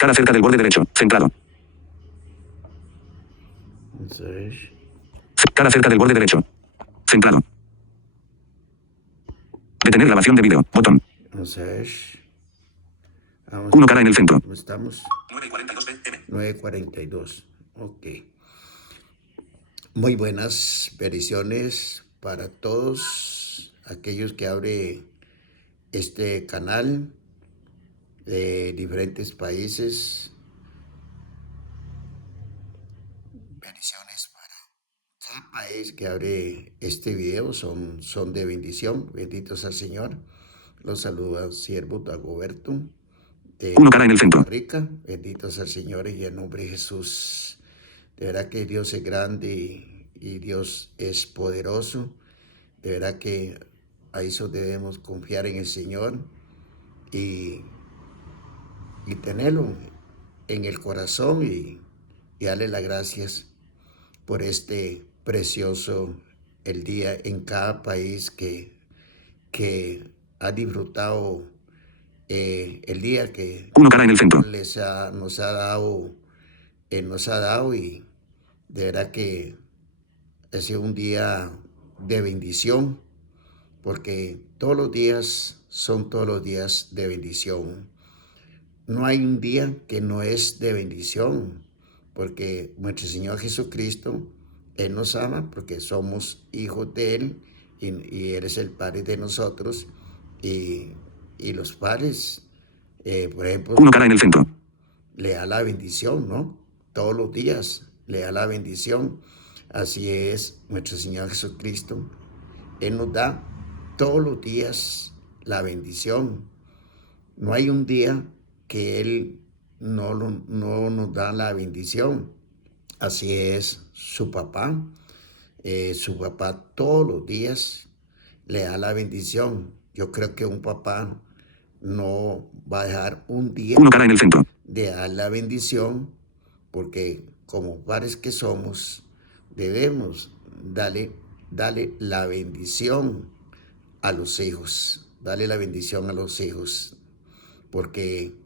Cara cerca del borde derecho. Centrado. Cara cerca del borde derecho. Centrado. Detener grabación de video. Botón. Vamos a ver. 1 cara en el centro. ¿Cómo estamos? 9:42 PM. 9:42. Ok. Muy buenas bendiciones para todos aquellos que abren este canal de diferentes países. Bendiciones para cada país que abre este video. Son de bendición. Bendito sea el Señor. Los saluda siervo Dagoberto de 1 cara en el centro. Costa Rica. Bendito sea el Señor y en nombre de Jesús. De verdad que Dios es grande y Dios es poderoso. De verdad que a eso debemos confiar en el Señor y tenerlo en el corazón y darle las gracias por este precioso el día en cada país que ha disfrutado el día que 1 cara en el centro. nos ha dado y de verdad que ha sido un día de bendición porque todos los días son todos los días de bendición. No hay un día que no es de bendición porque nuestro Señor Jesucristo, Él nos ama porque somos hijos de Él y Él es el Padre de nosotros y los padres, por ejemplo, 1 cara en el centro. le da la bendición, ¿no? Todos los días le da la bendición. Así es nuestro Señor Jesucristo. Él nos da todos los días la bendición. No hay un día que Él no nos da la bendición. Así es su papá. Su papá todos los días le da la bendición. Yo creo que un papá no va a dejar un día 1 cara en el centro. de dar la bendición, porque como padres que somos, debemos darle la bendición a los hijos, darle la bendición a los hijos, porque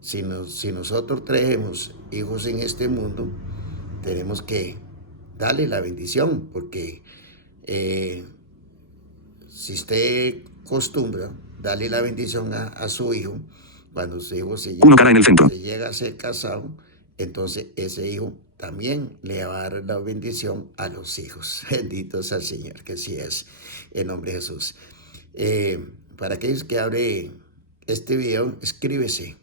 si nosotros traemos hijos en este mundo, tenemos que darle la bendición, porque si usted acostumbra darle la bendición a su hijo, cuando su hijo 1 cara en el centro. se llega a ser casado, entonces ese hijo también le va a dar la bendición a los hijos. Bendito sea el Señor, que sí es, en nombre de Jesús. Para aquellos que abren este video, escríbese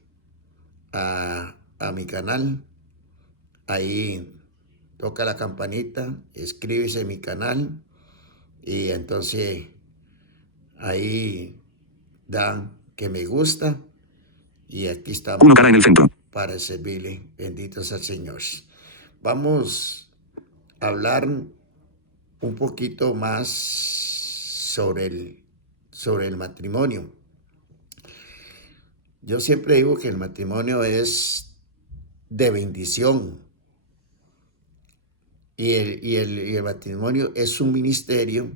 a mi canal. Ahí toca la campanita, escríbese a mi canal y entonces ahí da que me gusta y aquí estamos 1 cara en el centro. para servirle. Bendito sea el Señor. Vamos a hablar un poquito más sobre el matrimonio. Yo siempre digo que el matrimonio es de bendición y el matrimonio es un ministerio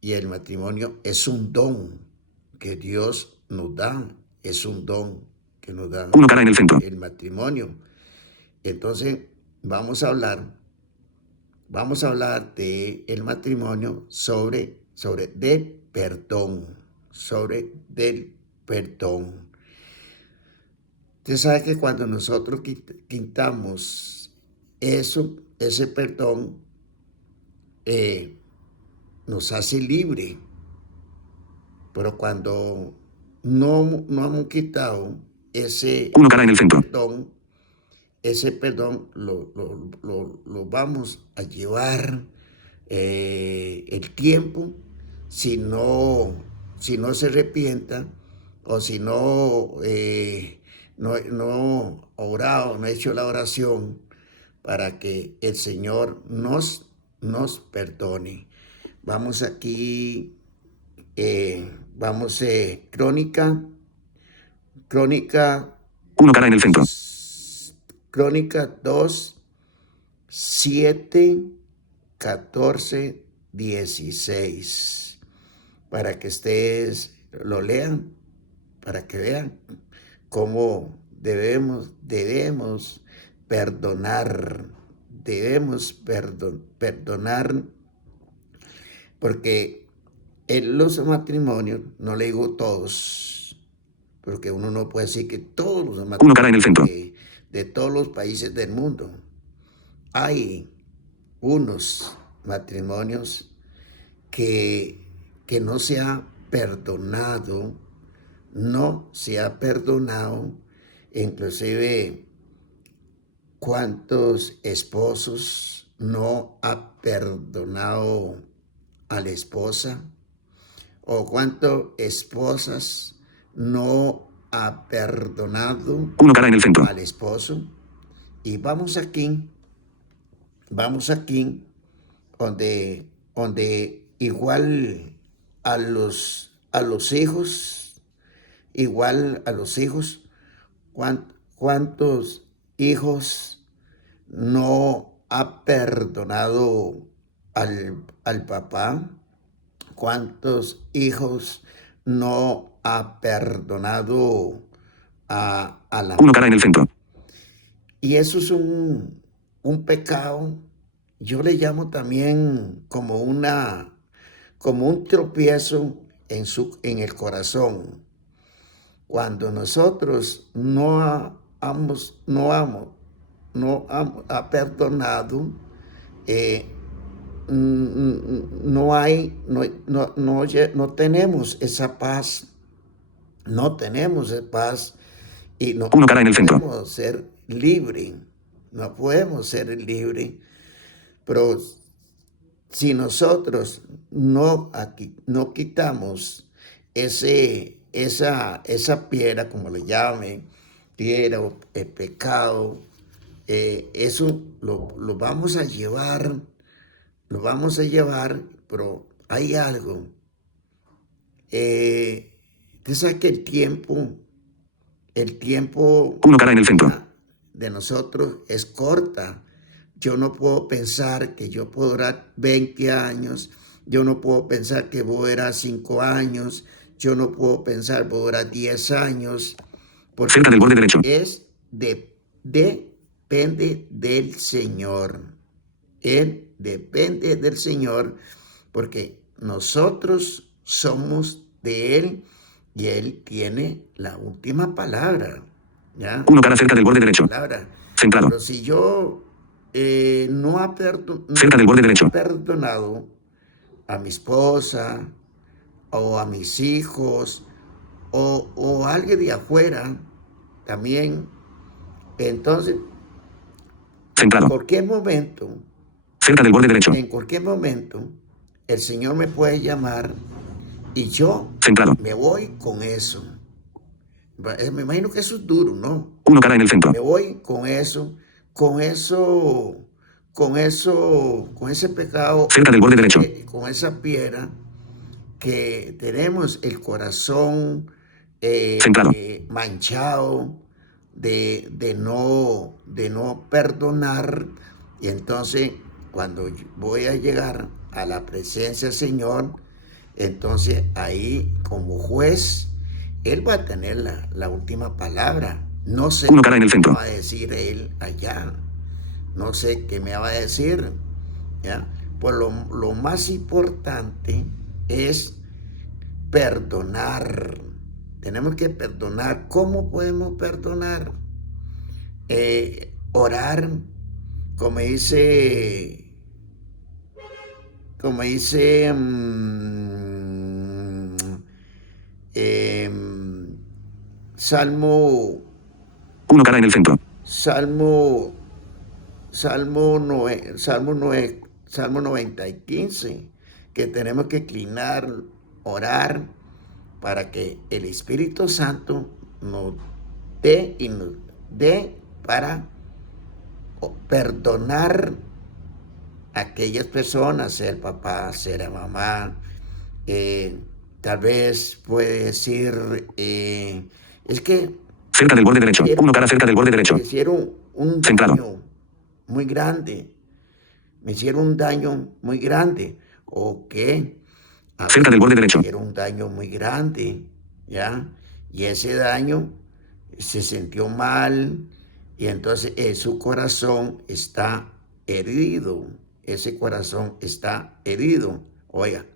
y el matrimonio es un don que Dios nos da, es un don que nos da 1 cara en el centro. el matrimonio. Entonces vamos a hablar de el matrimonio del perdón, sobre del perdón. Usted sabe que cuando nosotros quitamos ese perdón, nos hace libre. Pero cuando no hemos quitado ese 1 cara en el centro. perdón, ese perdón lo vamos a llevar el tiempo si no se arrepienta o si no ha orado, no ha hecho la oración para que el Señor nos perdone. Vamos aquí, Crónica 1 cara en el centro. Crónica 2, 7, 14, 16. Para que ustedes lo lean, para que vean cómo debemos perdonar, perdonar, porque en los matrimonios, no le digo todos, porque uno no puede decir que todos los Uno cara en el centro. matrimonios de todos los países del mundo, hay unos matrimonios que no se ha perdonado, inclusive cuántos esposos no ha perdonado a la esposa, o cuántas esposas no ha perdonado Uno cara en el centro. al esposo. Y vamos aquí donde igual a los hijos, ¿cuántos hijos no ha perdonado al papá? ¿Cuántos hijos no ha perdonado a la Uno cara en el centro. Y eso es un pecado. Yo le llamo también como un tropiezo en el corazón. Cuando nosotros no ha perdonado, no tenemos esa paz. No tenemos esa paz. Y no Uno cara en el centro. podemos ser libres. No podemos ser libres. Pero si nosotros no quitamos esa piedra, como le llamen, piedra o pecado, eso lo vamos a llevar, pero hay algo. Tú sabes que el tiempo Uno cara en el centro. de nosotros es corta. Yo no puedo pensar que yo puedo durar 20 años. Yo no puedo pensar que voy a durar 5 años. Yo no puedo pensar que voy a durar 10 años. Porque Cerca del borde derecho. depende del Señor. Él depende del Señor porque nosotros somos de Él y Él tiene la última palabra. ¿Ya? Uno cara cerca del borde derecho. Centrado. Pero si yo no ha Cerca del borde derecho. perdonado a mi esposa o a mis hijos o a alguien de afuera también, entonces Centrado. en cualquier momento, Cerca del borde derecho. el Señor me puede llamar y yo Centrado. me voy con eso. Me imagino que eso es duro, ¿no? Uno cara en el centro. Me voy con ese pecado. Cerca del borde derecho. Con esa piedra que tenemos el corazón Centrado. manchado de no perdonar. Y entonces, cuando voy a llegar a la presencia del Señor, entonces ahí como juez, Él va a tener la última palabra. No sé Uno cara en el centro. qué va a decir Él allá. No sé qué me va a decir. ¿Ya? Pues lo más importante es perdonar. Tenemos que perdonar. ¿Cómo podemos perdonar? Orar, como dice Salmo Uno cara en el centro. Salmo 90 y 15, que tenemos que inclinar, orar, para que el Espíritu Santo nos dé para perdonar a aquellas personas, sea el papá, sea la mamá. Tal vez puede decir, es que Cerca del borde derecho. Uno cara cerca del borde derecho. me hicieron un Centrado. daño muy grande. Me hicieron un daño muy grande. ¿O qué? Cerca del borde derecho. Me hicieron un daño muy grande, ¿ya? Y ese daño se sintió mal y entonces su corazón está herido. Ese corazón está herido. Oiga,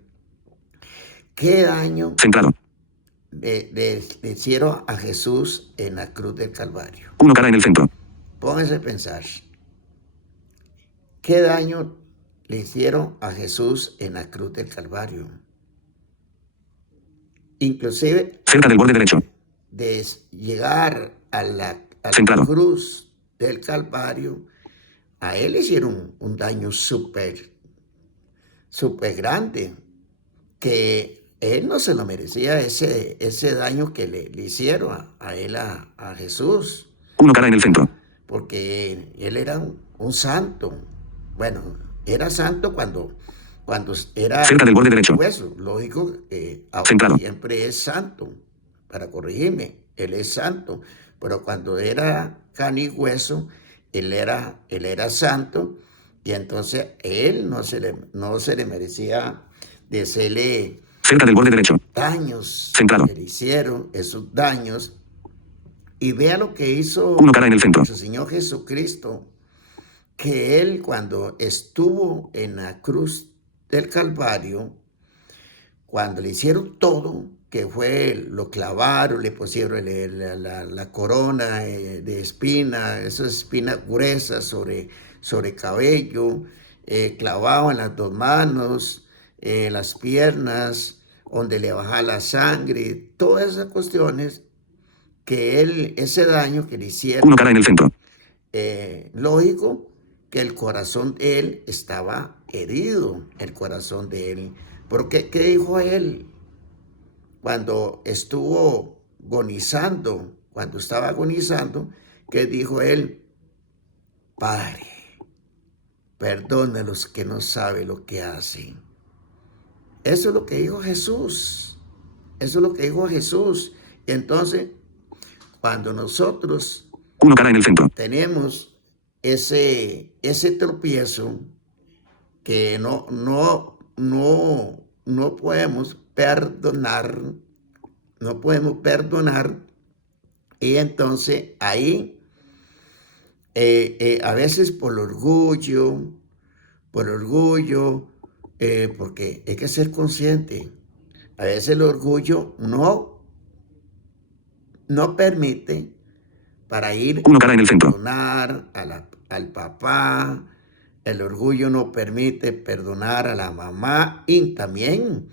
¿qué daño Centrado. le hicieron a Jesús en la cruz del Calvario? Uno cara en el centro. Pónganse a pensar. ¿Qué daño le hicieron a Jesús en la cruz del Calvario? Inclusive Cerca del borde derecho. de llegar a la Centrado. cruz del Calvario, a él le hicieron un daño súper grande, que él no se lo merecía ese daño que le hicieron a él, a Jesús, Uno cara en el centro. porque él era un santo. Bueno, era santo cuando era Cerca del borde derecho. hueso. Lógico que ahora Centrado. siempre es santo, para corregirme, él es santo, pero cuando era carne y hueso, él era santo, y entonces él no se le merecía de hacerle Cerca del borde derecho. daños Centrado. que le hicieron, esos daños. Y vea lo que hizo Uno cara en el centro. nuestro Señor Jesucristo, que él cuando estuvo en la cruz del Calvario, cuando le hicieron todo, que fue, lo clavaron, le pusieron la corona de espina, esas espinas gruesas sobre cabello, clavado en las dos manos, las piernas, donde le bajaba la sangre, todas esas cuestiones, que él, ese daño que le hicieron, Uno cara en el centro. lógico que el corazón de él estaba herido, el corazón de él. Porque, ¿qué dijo él cuando estuvo agonizando? Cuando estaba agonizando, ¿qué dijo él? Padre, perdónalos que no saben lo que hacen. Eso es lo que dijo Jesús. Eso es lo que dijo Jesús. Y entonces, cuando nosotros Uno cara en el centro. tenemos ese tropiezo, que no podemos perdonar, y entonces ahí a veces por orgullo, porque hay que ser consciente, a veces el orgullo no permite para ir Uno cara en el centro. perdonar al papá. El orgullo no permite perdonar a la mamá, y también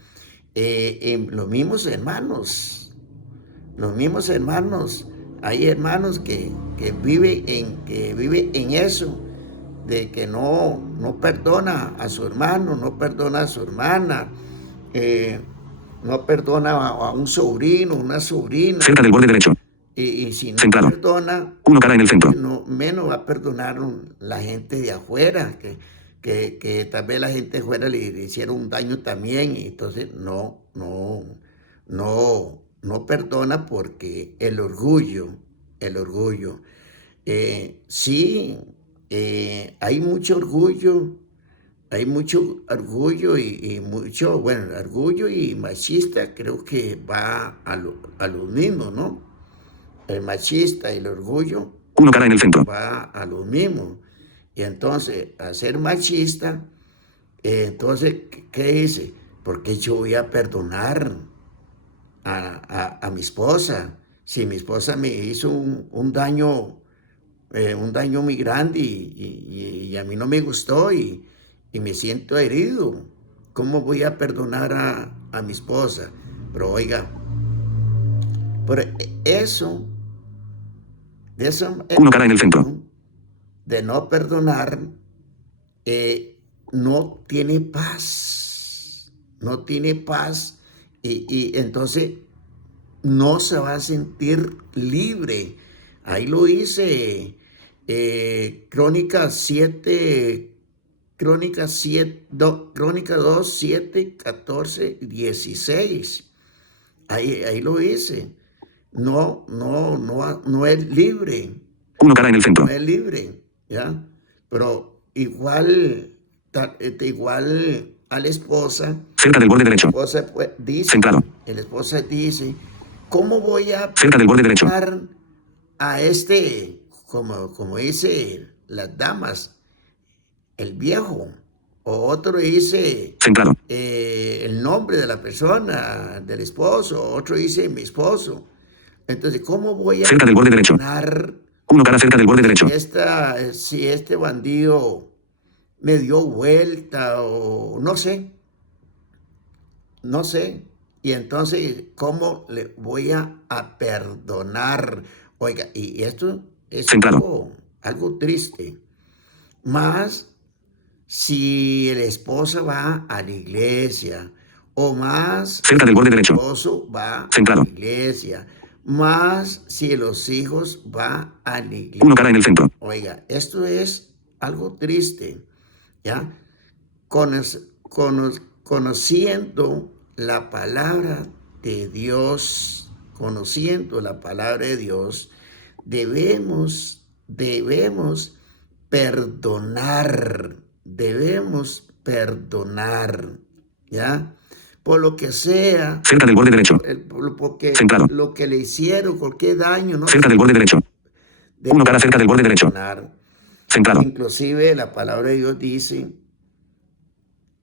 los mismos hermanos. Hay hermanos que viven en eso, de que no perdona a su hermano, no perdona a su hermana, no perdona a un sobrino, una sobrina. Cerca del borde derecho. Y si no Centrado. perdona, Uno cara en el centro. menos va a perdonar la gente de afuera, que tal vez la gente de afuera le hicieron un daño también, y entonces no perdona, porque el orgullo. Sí, hay mucho orgullo, y mucho, bueno, orgullo y machista creo que va a lo mismo, ¿no? El machista y el orgullo Uno cara en el centro. va a lo mismo. Y entonces, al ser machista, entonces, ¿qué dice? Porque yo voy a perdonar a mi esposa? Si mi esposa me hizo un daño muy grande, y a mí no me gustó, y me siento herido, ¿cómo voy a perdonar a mi esposa? Pero oiga, pero eso... Uno cara en el centro. de no perdonar, no tiene paz, y entonces no se va a sentir libre. Ahí lo dice Crónicas 7, Crónicas 2, 7, 14, 16. Ahí lo dice. No es libre. Uno cara en el centro. No es libre, ¿ya? Pero igual a la esposa. Cerca del borde La derecho. esposa dice, Centrado. ¿cómo voy a Cerca del borde derecho. perdonar a como dice las damas, el viejo, o otro dice Centrado. el nombre de la persona, del esposo, otro dice mi esposo. Entonces, ¿cómo voy a Cerca del borde derecho. perdonar 1 cara cerca del borde derecho. si este bandido me dio vuelta o no sé? Y entonces, ¿cómo le voy a perdonar? Oiga, y esto es Centrado. algo triste. Más si la esposa va a la iglesia, o más Cerca del si borde el derecho. esposo va a Centrado. la iglesia, más si los hijos va a la 1 iglesia. cara en el centro. Oiga, esto es algo triste, ¿ya? Conociendo la palabra de Dios, conociendo la palabra de Dios, debemos perdonar, ¿ya? Por lo que sea, Cerca del borde derecho. porque Centrado. lo que le hicieron, cualquier daño, no Cerca sé, del borde derecho. 1 cara cerca del borde derecho. perdonar. Centrado. Inclusive la palabra de Dios dice,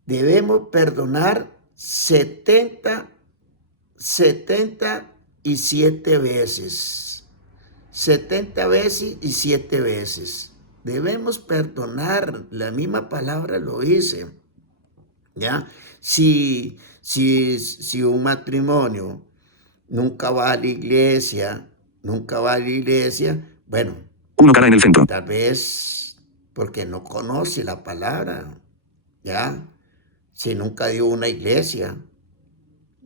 debemos perdonar 77 veces. 70 veces y 7 veces. Debemos perdonar. La misma palabra lo dice. ¿Ya? Si un matrimonio nunca va a la iglesia, bueno, 1 cara en el centro. tal vez porque no conoce la palabra, ¿ya? Si nunca dio una iglesia,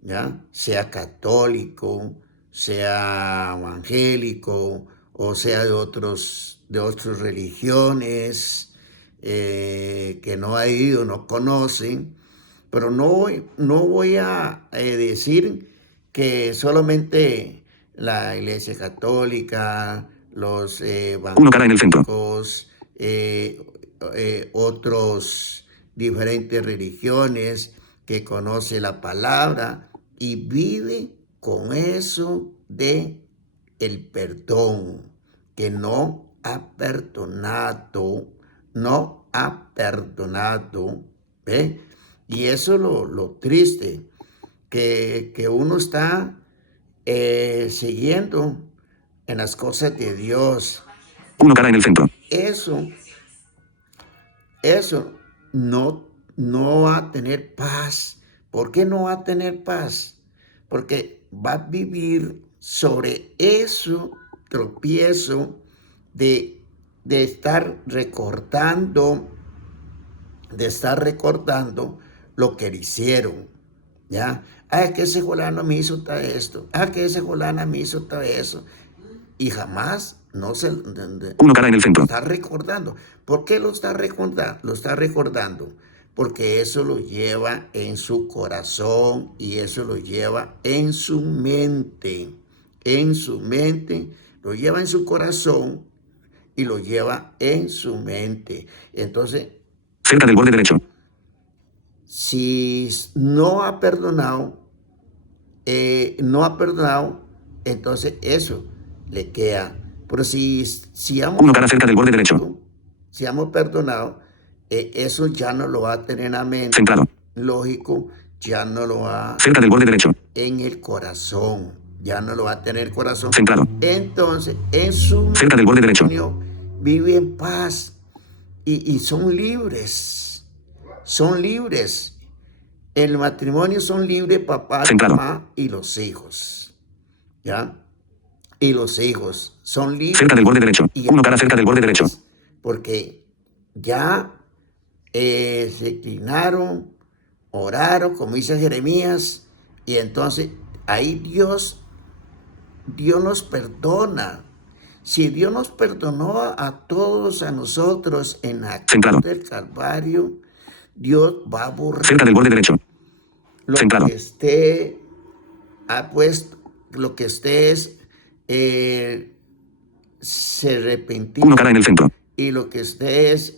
¿ya? Sea católico, sea evangélico, o sea de otras religiones que no ha ido, no conocen, pero no voy a decir que solamente la iglesia católica, los 1 cara en el centro. evangélicos, otros diferentes religiones que conoce la palabra y vive con eso de el perdón, que no ha perdonado, ¿ve? Y eso es lo triste, que uno está siguiendo en las cosas de Dios. 1 cara en el centro. Eso no va a tener paz. ¿Por qué no va a tener paz? Porque va a vivir sobre eso tropiezo de estar recordando lo que le hicieron, ¿ya? Ah, que ese fulano me hizo tal esto. Ah, que ese fulano me hizo tal eso. Y jamás no se 1 cara en el centro. está recordando. ¿Por qué lo está recordando? Lo está recordando porque eso lo lleva en su corazón y eso lo lleva en su mente. Lo lleva en su corazón y lo lleva en su mente. Entonces, Cerca del borde derecho. si no ha perdonado, entonces eso le queda. Pero si 1 cara cerca del borde derecho. hemos perdonado, eso ya no lo va a tener en la mente. Centrado. Lógico, ya no lo va Cerca del borde derecho. en el corazón. Ya no lo va a tener el corazón. Centrado. Entonces, en su Cerca del borde derecho. matrimonio vive en paz y son libres. Son libres. El matrimonio son libres papá, Centrado. mamá y los hijos. ¿Ya? Y los hijos son libres. Cerca del borde derecho. Y 1 cara cerca del borde derecho. porque ya se inclinaron, oraron, como dice Jeremías, y entonces ahí Dios nos perdona. Si Dios nos perdonó a todos, a nosotros en la Centrado. cruz del Calvario, Dios va a borrar Cerca del borde derecho. lo Centrado. que esté ha puesto, lo que estés se 1 arrepintió cara en el centro. y lo que ustedes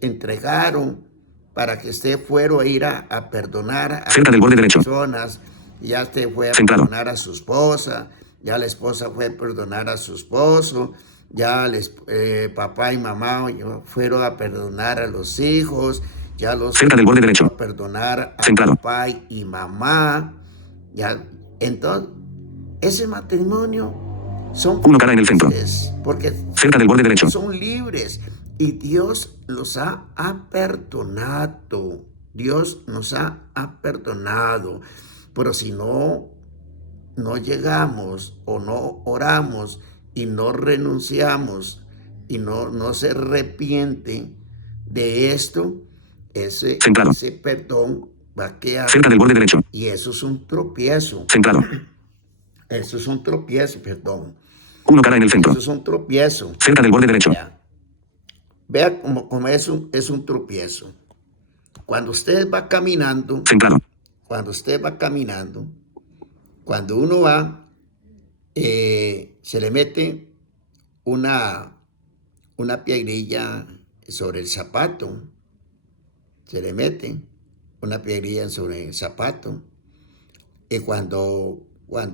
entregaron para que usted fuera a ir a perdonar a Cerca del borde derecho. personas, ya usted fue a Centrado. perdonar a su esposa, ya la esposa fue a perdonar a su esposo, ya papá y mamá fueron a perdonar a los hijos, ya los Cerca del borde hijos derecho. fueron a perdonar a Centrado. papá y mamá, ya. Entonces, ese matrimonio son Uno cara en el centro. felices porque Cerca del borde derecho. son libres y Dios los ha perdonado. Dios nos ha perdonado. Pero si no llegamos o no oramos y no renunciamos y no se arrepiente de esto, Centrado. ese perdón va a quedar. Cerca del borde derecho. Y eso es un tropiezo. Centrado. Eso es un tropiezo, perdón. Uno cara en el centro. Eso es un tropiezo. Cerca del borde derecho. Vea cómo es un tropiezo. Cuando usted va caminando, Centrado. cuando uno va, se le mete una piedrilla sobre el zapato. Se le mete una piedrilla sobre el zapato. Y cuando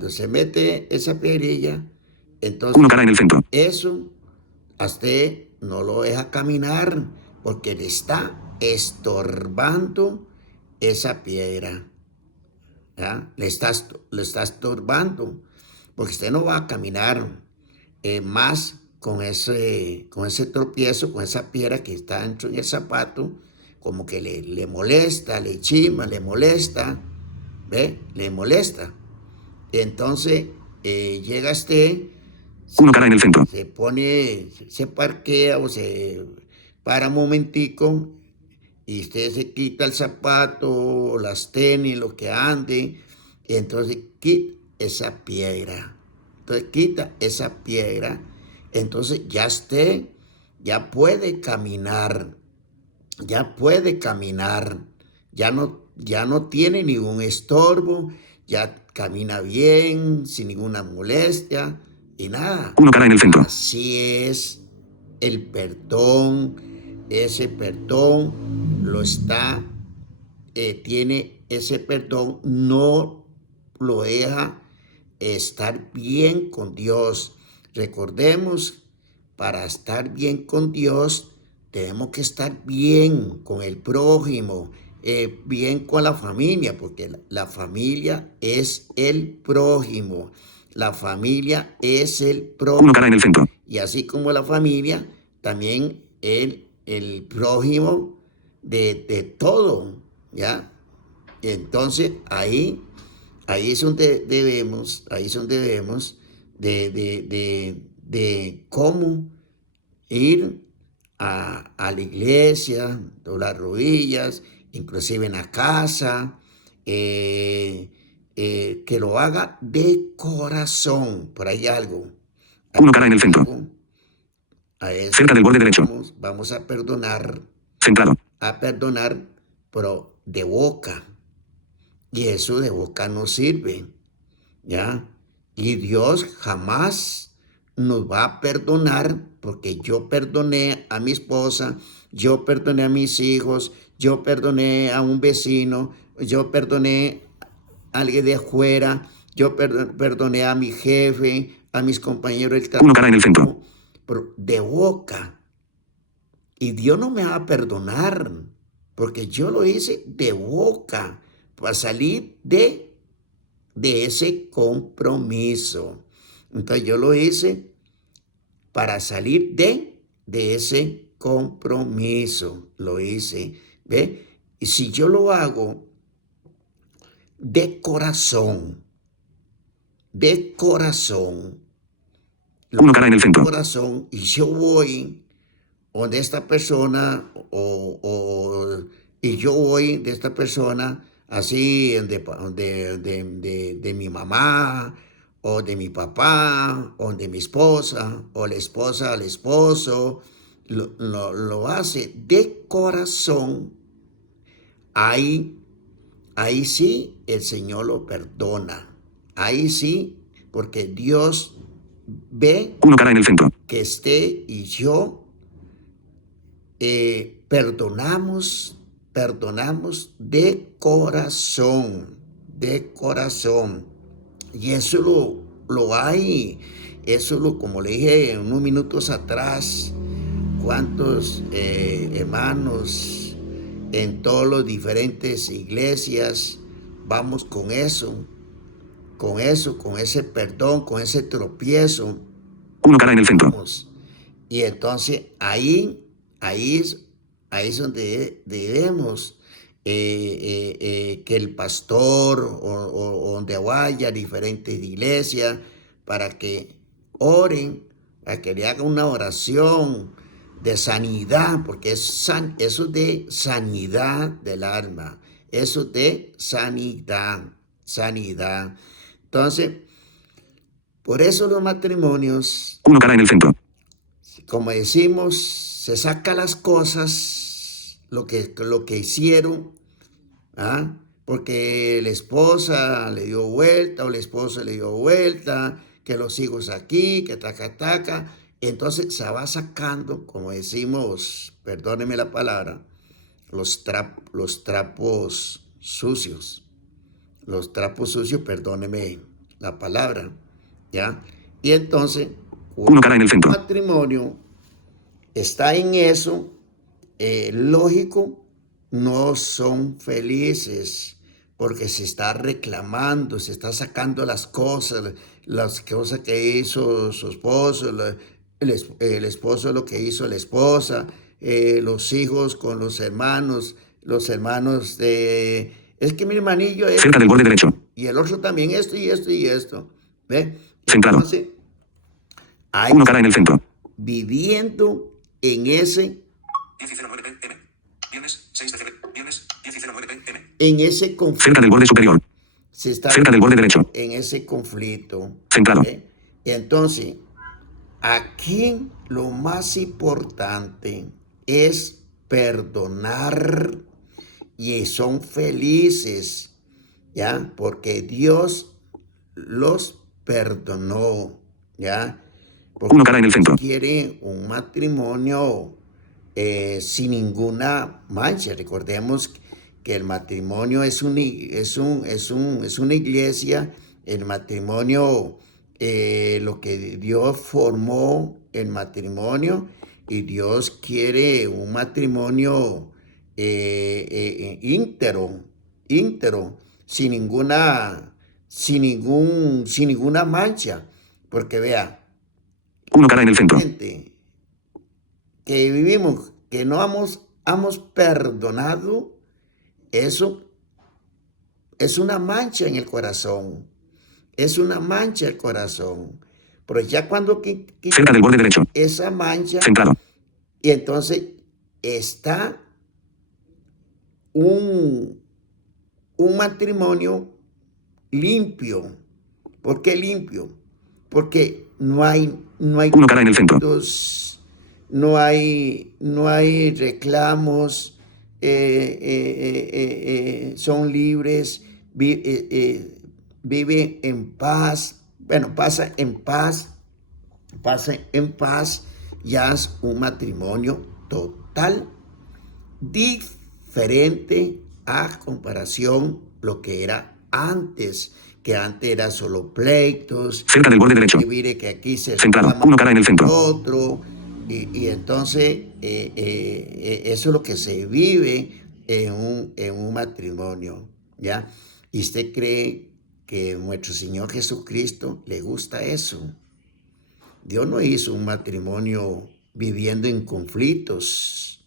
se mete esa piedrilla, entonces Uno cara en el centro. eso a usted no lo deja caminar porque le está estorbando esa piedra. ¿Ya? Le está estorbando porque usted no va a caminar más con ese tropiezo, con esa piedra que está dentro del zapato, como que le molesta, le chima, le molesta, ¿ve? Le molesta. Entonces llega usted, Uno cara en el centro. se pone, se parquea o se para un momentico y usted se quita el zapato, las tenis, lo que ande, y entonces quita esa piedra. Entonces quita esa piedra, entonces ya usted ya puede caminar, ya no tiene ningún estorbo, ya camina bien, sin ninguna molestia y nada. Uno cara en el centro. Así es el perdón. Ese perdón tiene ese perdón, no lo deja estar bien con Dios. Recordemos, para estar bien con Dios, tenemos que estar bien con el prójimo, bien con la familia, porque la familia es el prójimo. La familia es el prójimo. Uno cara en el centro. Y así como la familia, también el prójimo de todo, ¿ya? Entonces ahí es donde debemos de cómo ir a la iglesia, doblar rodillas, inclusive en la casa, que lo haga de corazón. Por ahí algo. Uno cara en el centro. A eso Cerca del borde derecho. vamos a perdonar, Centrado. pero de boca. Y eso de boca no sirve, ¿ya? Y Dios jamás nos va a perdonar porque yo perdoné a mi esposa, yo perdoné a mis hijos, yo perdoné a un vecino, yo perdoné a alguien de afuera, yo perdoné a mi jefe, a mis compañeros del trabajo. Uno cara en el centro. Pero de boca. Y Dios no me va a perdonar porque yo lo hice de boca para salir de ese compromiso. Entonces yo lo hice para salir de ese compromiso. Lo hice, ¿ve? Y si yo lo hago de corazón, Uno cara en el centro. corazón, y yo voy donde esta persona y yo voy de esta persona así de mi mamá o de mi papá o de mi esposa o la esposa al esposo, lo hace de corazón. Ahí sí el Señor lo perdona. Ahí sí, porque Dios ve Uno cara en el centro. que esté y yo perdonamos de corazón, Y eso lo hay. Como le dije unos minutos atrás, cuántos hermanos en todas las diferentes iglesias vamos con ese perdón, con ese tropiezo. Uno cara en el centro. Vamos. Y entonces ahí es donde debemos que el pastor o donde vaya a diferentes iglesias para que oren, para que le hagan una oración de sanidad, porque eso es de sanidad del alma, eso de sanidad. Entonces, por eso los matrimonios, Uno cara en el centro. como decimos, se saca las cosas, lo que hicieron, ¿ah? Porque la esposa le dio vuelta o el esposo le dio vuelta, que los hijos aquí, que taca. Entonces se va sacando, como decimos, perdóneme la palabra, los trapos sucios. Los trapos sucios, perdóneme la palabra, ¿ya? Y entonces, Uno cara en el centro. matrimonio está en eso, lógico, no son felices porque se está reclamando, se está sacando las cosas que hizo su esposo, el esposo lo que hizo la esposa, los hijos con los hermanos de... Es que mi hermanillo es... Cerca del borde derecho. Y el otro también esto y esto y esto. ¿Ve? Centrado. Entonces, hay Uno cara en el centro. viviendo en ese 10:09 p.m. Viernes 6 de febrero. Viernes 10:09 p.m. en ese conflicto. Cerca del borde superior. Se está Cerca del borde derecho. en ese conflicto. Centrado. Entonces, aquí lo más importante es perdonar y son felices, ¿ya? Porque Dios los perdonó, ¿ya? Porque Uno cara en el centro. quiere un matrimonio sin ninguna mancha. Recordemos que el matrimonio es una iglesia. El matrimonio, lo que Dios formó el matrimonio, y Dios quiere un matrimonio íntero, sin ninguna mancha. Porque vea, Uno cara en el centro. gente que vivimos, que no hemos perdonado, eso es una mancha en el corazón. Es una mancha el corazón. Pero ya cuando Cerca del borde derecho. esa mancha, Centrado. y entonces está un matrimonio limpio. ¿Por qué limpio? Porque no hay Uno cara en el centro. no hay reclamos, son libres, vive en paz, bueno, pasa en paz, ya es un matrimonio total diferente a comparación lo que era antes, que antes era solo pleitos. Cerca del borde derecho. Que mire que aquí se Centrado. reclama Uno cara en el centro. otro, y entonces eso es lo que se vive en un matrimonio, ¿ya? ¿Y usted cree que nuestro Señor Jesucristo le gusta eso? Dios no hizo un matrimonio viviendo en conflictos.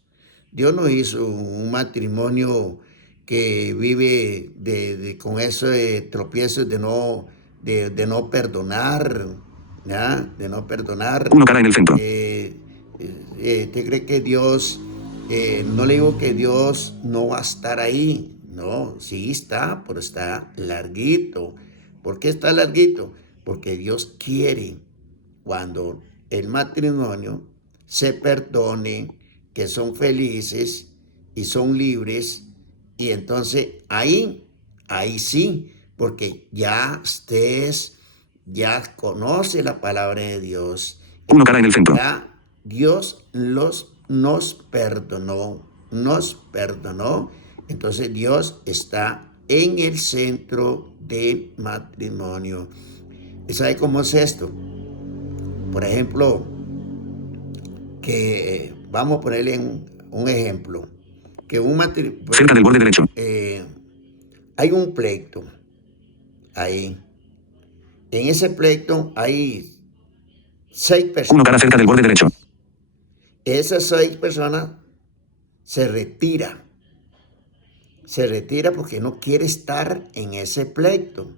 Dios no hizo un matrimonio que vive con ese tropiezo de no perdonar, ¿ya? De no perdonar. Uno cara en el centro. ¿Usted cree que Dios, no le digo que Dios no va a estar ahí? No, sí está, pero está larguito. ¿Por qué está larguito? Porque Dios quiere, cuando el matrimonio se perdone, que son felices y son libres, y entonces ahí sí, porque ya ustedes ya conoce la palabra de Dios. Uno cara en el centro. Ya Dios nos perdonó, entonces Dios está en el centro del matrimonio. ¿Y sabe cómo es esto? Por ejemplo, que vamos a ponerle un ejemplo, que Cerca del borde derecho. hay un pleito ahí. En ese pleito hay 6 1 personas. cara cerca del borde derecho. Esas 6 personas se retira porque no quiere estar en ese pleito.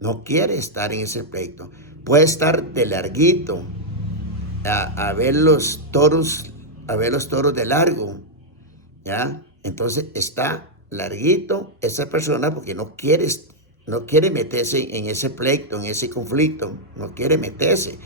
No quiere estar en ese pleito. Puede estar de larguito a ver los toros, de largo, ¿ya? Entonces está larguito esa persona porque no quiere meterse en ese pleito, en ese conflicto, no quiere meterse.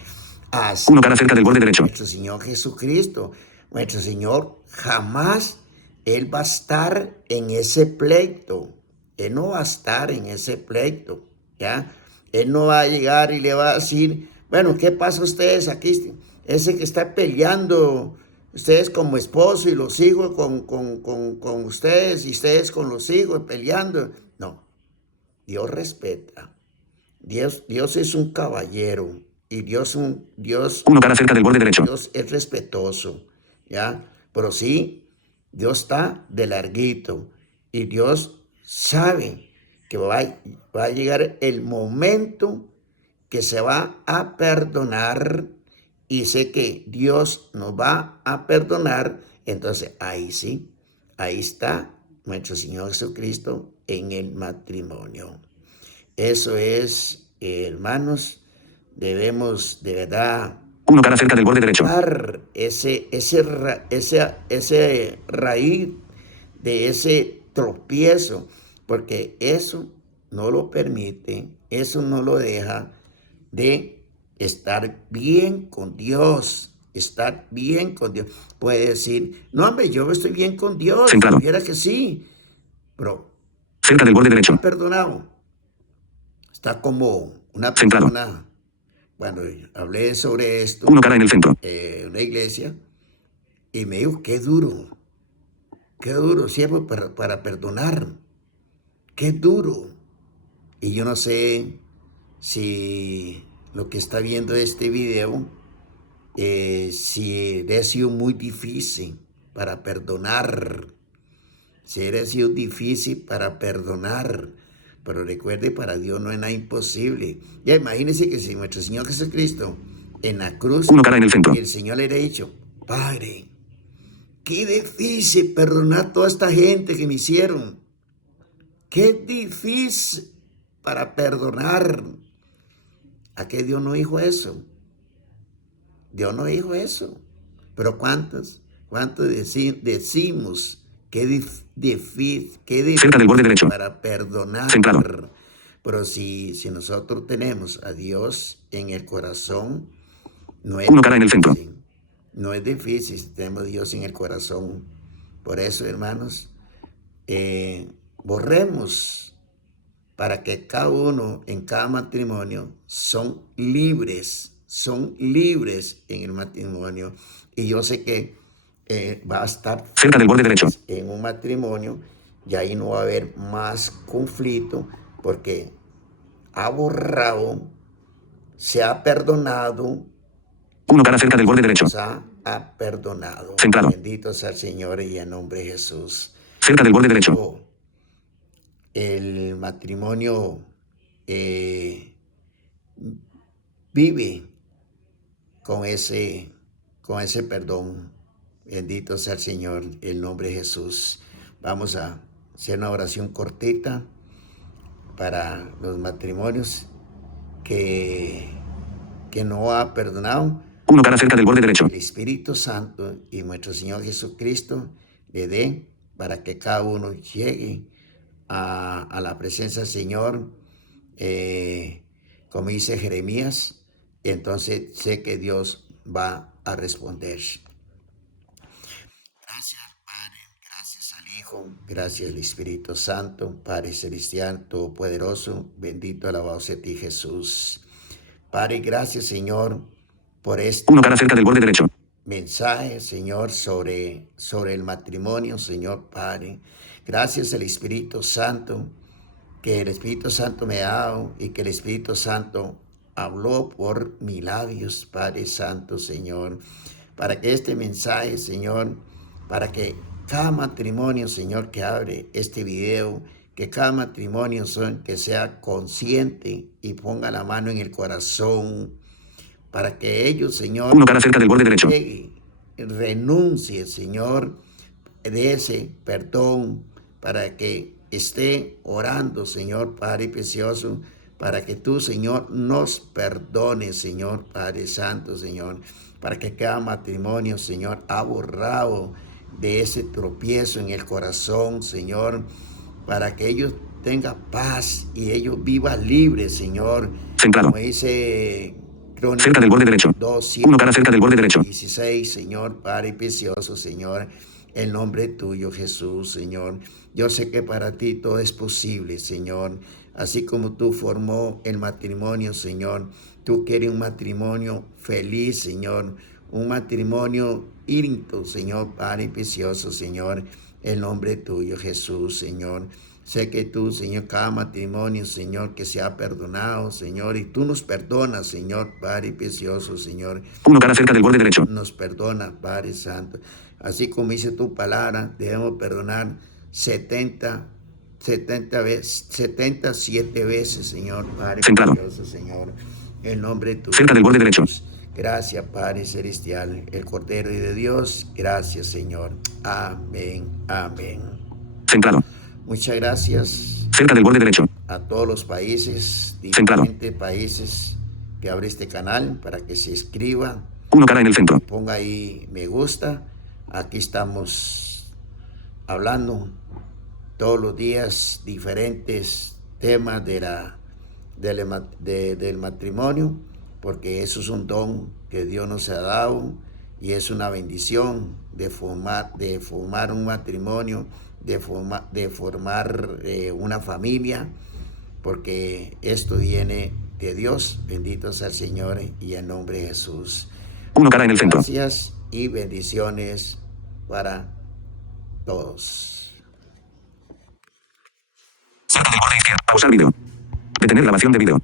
Así 1 cara cerca del borde derecho. nuestro Señor Jesucristo, nuestro Señor jamás Él va a estar en ese pleito. Él no va a estar en ese pleito, ¿ya? Él no va a llegar y le va a decir, bueno, ¿qué pasa ustedes aquí? Ese que está peleando, ustedes como esposo y los hijos con ustedes y ustedes con los hijos peleando. No, Dios respeta. Dios es un caballero y Dios 1 cara cerca del borde derecho. Dios es respetuoso, ¿ya? Pero sí, Dios está de larguito y Dios sabe que va a llegar el momento que se va a perdonar y sé que Dios nos va a perdonar. Entonces ahí sí, ahí está nuestro Señor Jesucristo en el matrimonio. Eso es, hermanos, debemos de verdad 1 cara cerca del borde derecho. dar ese raíz de ese tropiezo, porque eso no lo permite, eso no lo deja de estar bien con Dios. Estar bien con Dios. Puede decir, no, hombre, yo estoy bien con Dios. Centrado. Viera que sí, pero Cerca del borde derecho. perdonado. Está como una Centrado. persona, bueno, hablé sobre esto 1 cara en el centro. en una iglesia y me dijo, qué duro, siervo, para perdonar, qué duro. Y yo no sé si lo que está viendo este video, si le ha sido muy difícil para perdonar, si le ha sido difícil para perdonar. Pero recuerde, para Dios no hay nada imposible. Ya imagínense que si nuestro Señor Jesucristo en la cruz, 1 cara en el centro. y el Señor le hubiera dicho, Padre, qué difícil perdonar a toda esta gente que me hicieron. Qué difícil para perdonar. ¿A qué Dios no dijo eso? Dios no dijo eso. Pero ¿cuántos decimos qué difícil Cerca del borde derecho. para perdonar? Centrado. Pero si nosotros tenemos a Dios en el corazón, no es 1 cara en el centro. difícil. No es difícil si tenemos a Dios en el corazón. Por eso, hermanos, borremos para que cada uno en cada matrimonio son libres en el matrimonio. Y yo sé que va a estar Cerca del borde derecho. en un matrimonio y ahí no va a haber más conflicto porque ha borrado, se ha perdonado. 1 cara cerca del borde derecho. Ha perdonado. Centrado. Bendito sea el Señor y en nombre de Jesús. Cerca del borde derecho. El matrimonio vive con ese perdón. Bendito sea el Señor, en nombre de Jesús. Vamos a hacer una oración cortita para los matrimonios que no ha perdonado. 1 cara cerca del borde derecho. El Espíritu Santo y nuestro Señor Jesucristo le dé para que cada uno llegue a la presencia del Señor, como dice Jeremías. Entonces sé que Dios va a responder. Gracias al Padre, gracias al Hijo, gracias al Espíritu Santo, Padre Celestial, Todopoderoso, bendito, alabado sea ti, Jesús. Padre, gracias, Señor, por este 1 cara cerca del borde derecho. mensaje, Señor, sobre el matrimonio, Señor Padre. Gracias al Espíritu Santo, que el Espíritu Santo me ha dado y que el Espíritu Santo habló por mis labios, Padre Santo, Señor, para que este mensaje, Señor, para que cada matrimonio, Señor, que abre este video, que cada matrimonio que sea consciente y ponga la mano en el corazón, para que ellos, Señor, 1 cara cerca del borde derecho. renuncie, Señor, de ese perdón, para que esté orando, Señor, Padre precioso, para que tú, Señor, nos perdones, Señor, Padre Santo, Señor, para que cada matrimonio, Señor, ha borrado de ese tropiezo en el corazón, Señor, para que ellos tengan paz y ellos vivan libres, Señor. Centrado. Como dice Crónicas Cerca del borde derecho. 2, 1 cara cerca del borde derecho. 16, Señor, Padre precioso, Señor, el nombre tuyo, Jesús, Señor. Yo sé que para ti todo es posible, Señor. Así como tú formó el matrimonio, Señor, tú quieres un matrimonio feliz, Señor, un matrimonio íntimo, Señor, Padre precioso, Señor, el nombre tuyo, Jesús, Señor. Sé que tú, Señor, cada matrimonio, Señor, que se ha perdonado, Señor, y tú nos perdonas, Señor, Padre precioso, Señor. 1 cara cerca del borde derecho. Nos perdona, Padre Santo. Así como dice tu palabra, debemos perdonar 77 veces, Señor, Padre Centrado. precioso, Señor. El nombre tuyo. Cerca del borde derecho. Gracias, Padre Celestial, el Cordero de Dios. Gracias, Señor. Amén, amén. Centrado. Muchas gracias Cerca del borde derecho. a todos los países, Centrado. diferentes países que abre este canal para que se inscriba. 1 cara en el centro. Ponga ahí me gusta. Aquí estamos hablando todos los días diferentes temas del matrimonio, porque eso es un don que Dios nos ha dado y es una bendición de formar un matrimonio, de formar una familia, porque esto viene de Dios. Bendito sea el Señor y en nombre de Jesús. 1 cara en el centro. Gracias y bendiciones para todos. Cerca del borde izquierdo. Pausar video. Detener grabación de video.